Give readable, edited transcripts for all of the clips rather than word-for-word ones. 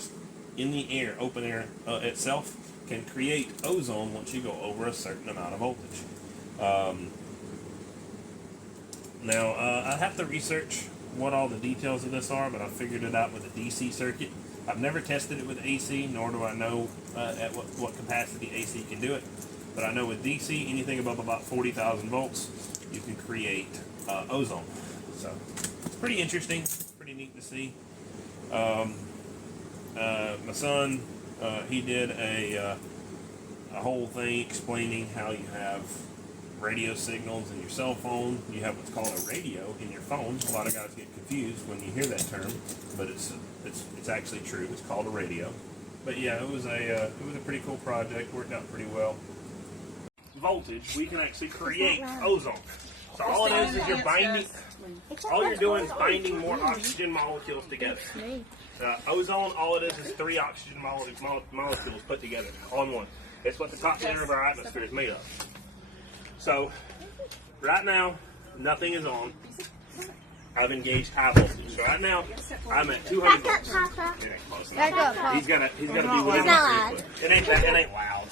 just in the air, open air itself, can create ozone once you go over a certain amount of voltage. Now, I have to research what all the details of this are, but I figured it out with a DC circuit. I've never tested it with AC, nor do I know at what capacity AC can do it. But I know with DC, anything above about 40,000 volts, you can create ozone. So, it's pretty interesting, pretty neat to see. My son, he did a whole thing explaining how you have radio signals in your cell phone. You have what's called a radio in your phone. A lot of guys get confused when you hear that term, but it's actually true. It's called a radio. But yeah, it was a pretty cool project. Worked out pretty well. Voltage, we can actually create ozone. So all it is you're binding. All you're doing is binding more oxygen molecules together. Ozone, all it is 3 oxygen molecules put together on one. It's what the top layer of our atmosphere is made of. So, right now, nothing is on. I've engaged high voltage. So right now, I'm at 200 volts. It ain't close enough. He's gotta be within my frequency. It ain't loud.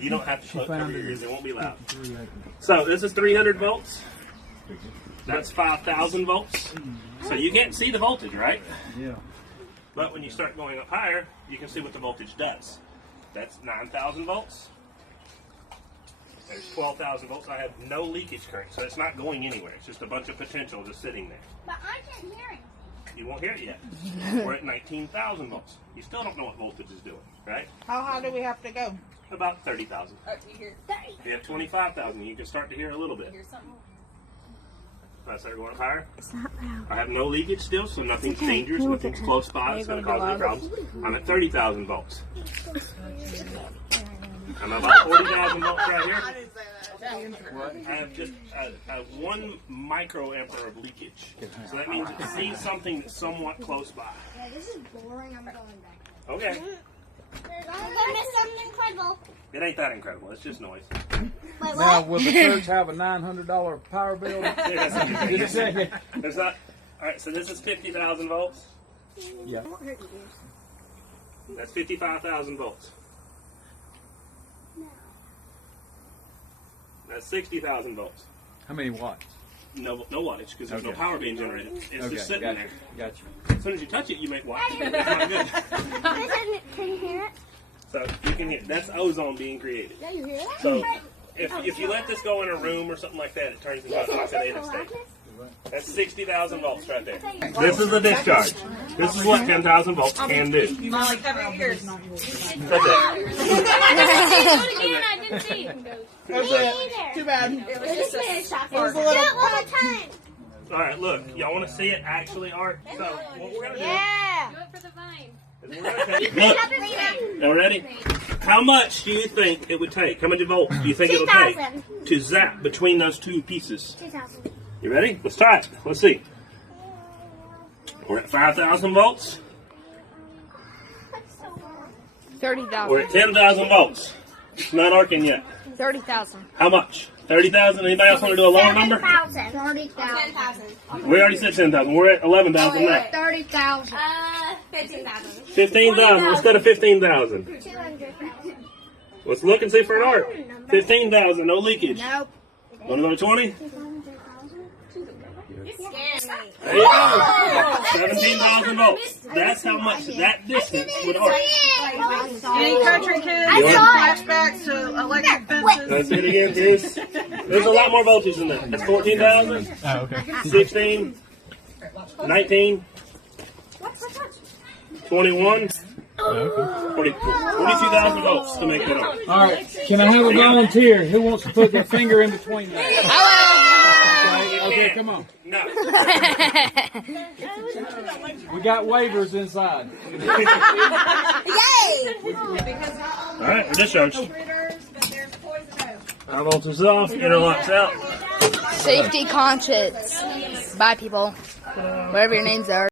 You don't have to cover your ears. It won't be loud. So this is 300 volts. That's 5,000 volts. So you can't see the voltage, right? Yeah. But when you start going up higher, you can see what the voltage does. That's 9,000 volts. There's 12,000 volts. I have no leakage current, so it's not going anywhere. It's just a bunch of potential just sitting there. But I can't hear it. You won't hear it yet. We're at 19,000 volts. You still don't know what voltage is doing, right? How high do we have to go? About 30,000. Oh, you hear 30. You have 25,000. You can start to hear a little bit. Hear something? If I start going up higher, I have no leakage still, so nothing's dangerous. Nothing's close by. It's going to cause any problems. I'm at 30,000 volts. I'm about 40,000 volts right here. I have just 1 microampere of leakage. So that means it sees something that's somewhat close by. Yeah, this is boring. I'm going back. Okay. There's something incredible. It ain't that incredible. It's just noise. Wait, Now, what? will the church have a $900 power bill? There's not. All right. So this is 50,000 volts. Yeah. That's 55,000 volts. That's 60,000 volts. How many watts? No wattage because there's no power being generated. It's just sitting there. Gotcha. As soon as you touch it, you make wattage. It's not good. Can you hear it? So you can hear that's ozone being created. Yeah, you hear it? So if you let this go in a room or something like that, it turns into an oxidative state. That's 60,000 volts right there. This is the discharge. This is what 10,000 volts can do. You might like cover your ears. That's it. Do it again. I didn't see it. That's it. Too bad. It was just a shock. It was a Do little. it one more time. All right, look. Y'all want to see it actually, Art? So what we're gonna do? Yeah. Do it for the vine. Is we're gonna take, look. Y'all ready? How much do you think it would take? How many volts do you think it'll take 2,000. to zap between those two pieces? 2,000. You ready? Let's try it. Let's see. We're at 5,000 volts. 30,000. We're at 10,000 volts. It's not arcing yet. 30,000. How much? 30,000? Anybody else want to do a lower number? 30,000. 10,000. We already said 10,000. We're at 11,000 now. 30,000. 15,000. 15,000. Let's go to 15,000. 200,000. Let's look and see for an arc. 15,000. No leakage. Nope. Want to go to 20? You're scaring me. There you go. 17,000 volts. That's how much that distance would arc. Any country kids? I saw it. Flashbacks to electric fences. Let's see it again, Bruce. There's a lot more voltage than that. That's 14,000. Oh, okay. 16. 19. 21. 42,000 volts to make that arc. All right. Can I have a volunteer? Who wants to put their finger in between that? Okay, come on. No. We got waivers inside. Yay! All right, we're discharged. High voltage is off. Interlocks out. Safety conscious. Bye, people. Whatever your names are.